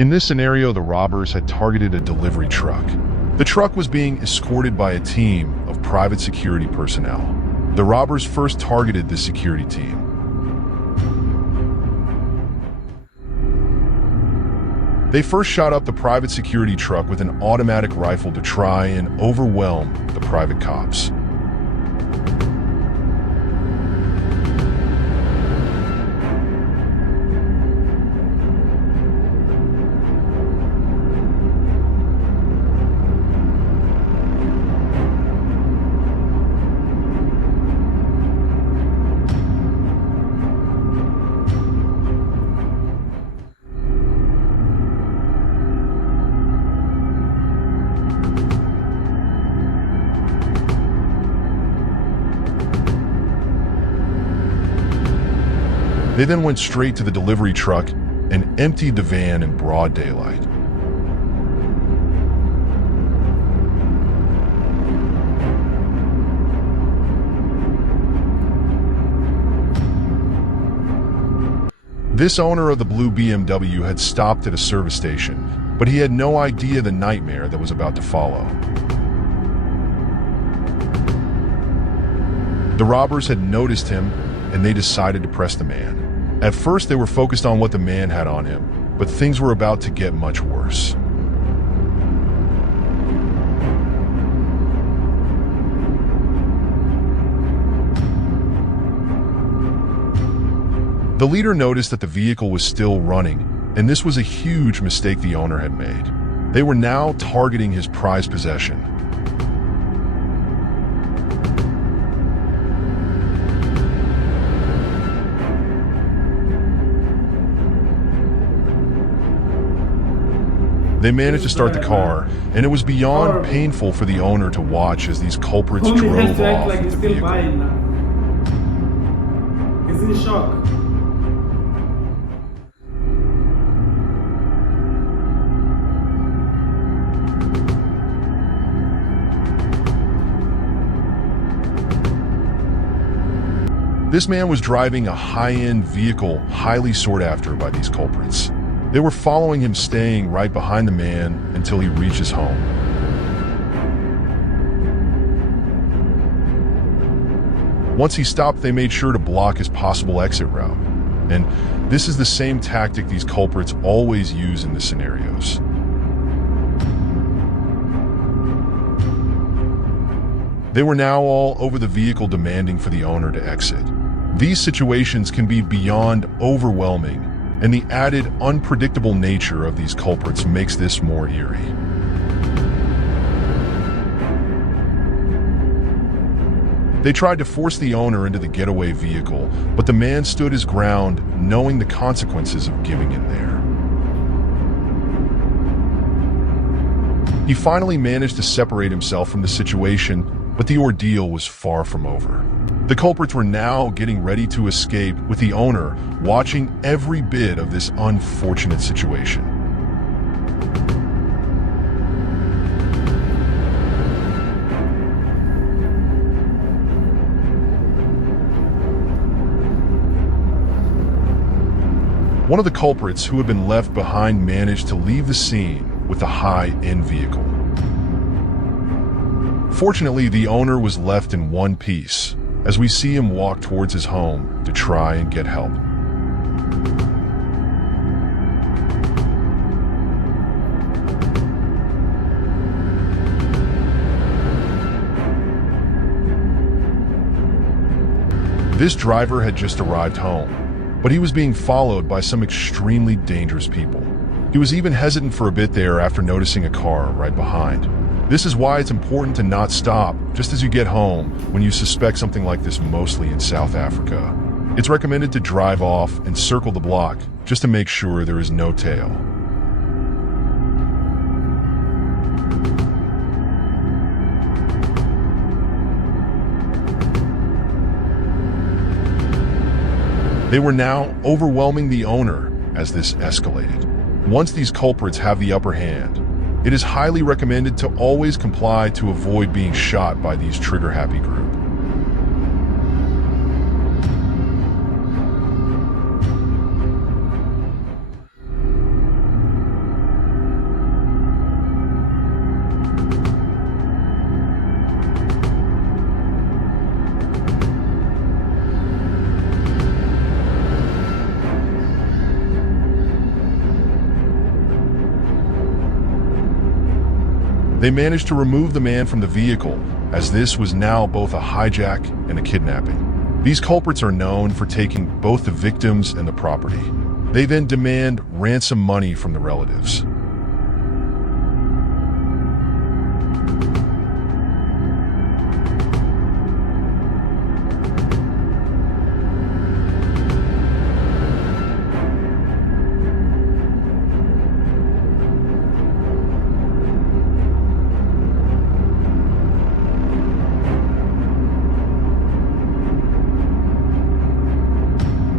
In this scenario, the robbers had targeted a delivery truck. The truck was being escorted by a team of private security personnel. The robbers first targeted the security team. They first shot up the private security truck with an automatic rifle to try and overwhelm the private cops. They then went straight to the delivery truck and emptied the van in broad daylight. This owner of the blue BMW had stopped at a service station, but he had no idea the nightmare that was about to follow. The robbers had noticed him, and they decided to press the man. At first, they were focused on what the man had on him, but things were about to get much worse. The leader noticed that the vehicle was still running, and this was a huge mistake the owner had made. They were now targeting his prized possession. They managed to start the car, and it was beyond painful for the owner to watch as these culprits drove off with the vehicle. He's in shock. This man was driving a high-end vehicle highly sought after by these culprits. They were following him, staying right behind the man until he reached his home. Once he stopped, they made sure to block his possible exit route. And this is the same tactic these culprits always use in the scenarios. They were now all over the vehicle, demanding for the owner to exit. These situations can be beyond overwhelming, and the added unpredictable nature of these culprits makes this more eerie. They tried to force the owner into the getaway vehicle, but the man stood his ground, knowing the consequences of giving in there. He finally managed to separate himself from the situation, but the ordeal was far from over. The culprits were now getting ready to escape, with the owner watching every bit of this unfortunate situation. One of the culprits who had been left behind managed to leave the scene with a high-end vehicle. Fortunately, the owner was left in one piece, as we see him walk towards his home to try and get help. This driver had just arrived home, but he was being followed by some extremely dangerous people. He was even hesitant for a bit there after noticing a car right behind. This is why it's important to not stop just as you get home when you suspect something like this, mostly in South Africa. It's recommended to drive off and circle the block just to make sure there is no tail. They were now overwhelming the owner as this escalated. Once these culprits have the upper hand, it is highly recommended to always comply to avoid being shot by these trigger-happy group. They managed to remove the man from the vehicle, as this was now both a hijack and a kidnapping. These culprits are known for taking both the victims and the property. They then demand ransom money from the relatives.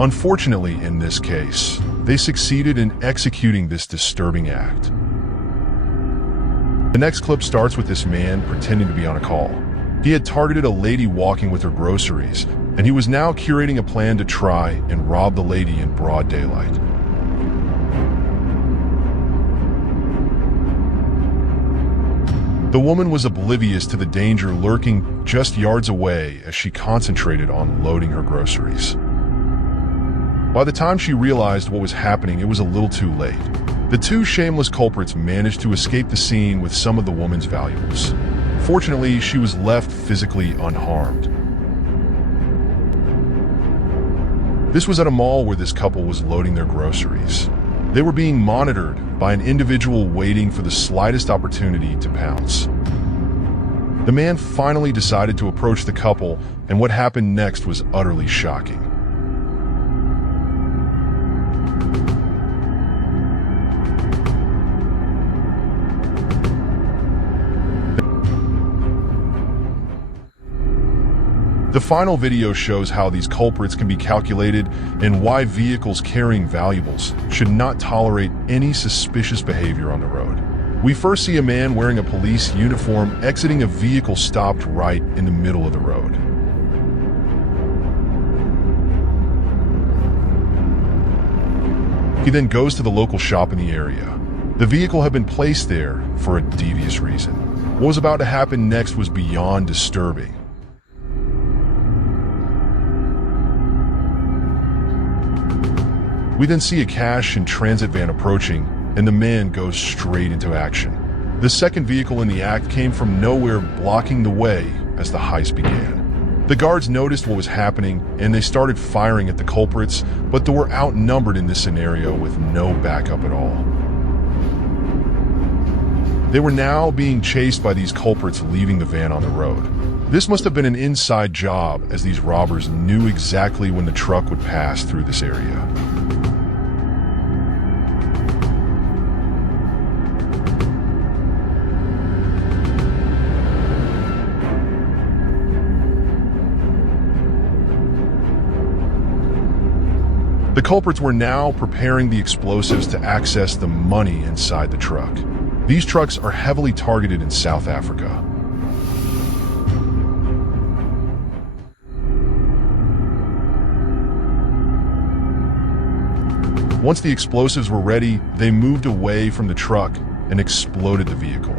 Unfortunately, in this case, they succeeded in executing this disturbing act. The next clip starts with this man pretending to be on a call. He had targeted a lady walking with her groceries, and he was now curating a plan to try and rob the lady in broad daylight. The woman was oblivious to the danger lurking just yards away as she concentrated on loading her groceries. By the time she realized what was happening, it was a little too late. The two shameless culprits managed to escape the scene with some of the woman's valuables. Fortunately, she was left physically unharmed. This was at a mall where this couple was loading their groceries. They were being monitored by an individual waiting for the slightest opportunity to pounce. The man finally decided to approach the couple, and what happened next was utterly shocking. The final video shows how these culprits can be calculated and why vehicles carrying valuables should not tolerate any suspicious behavior on the road. We first see a man wearing a police uniform exiting a vehicle stopped right in the middle of the road. He then goes to the local shop in the area. The vehicle had been placed there for a devious reason. What was about to happen next was beyond disturbing. We then see a cash and transit van approaching, and the man goes straight into action. The second vehicle in the act came from nowhere, blocking the way as the heist began. The guards noticed what was happening, and they started firing at the culprits, but they were outnumbered in this scenario with no backup at all. They were now being chased by these culprits leaving the van on the road. This must have been an inside job, as these robbers knew exactly when the truck would pass through this area. The culprits were now preparing the explosives to access the money inside the truck. These trucks are heavily targeted in South Africa. Once the explosives were ready, they moved away from the truck and exploded the vehicle.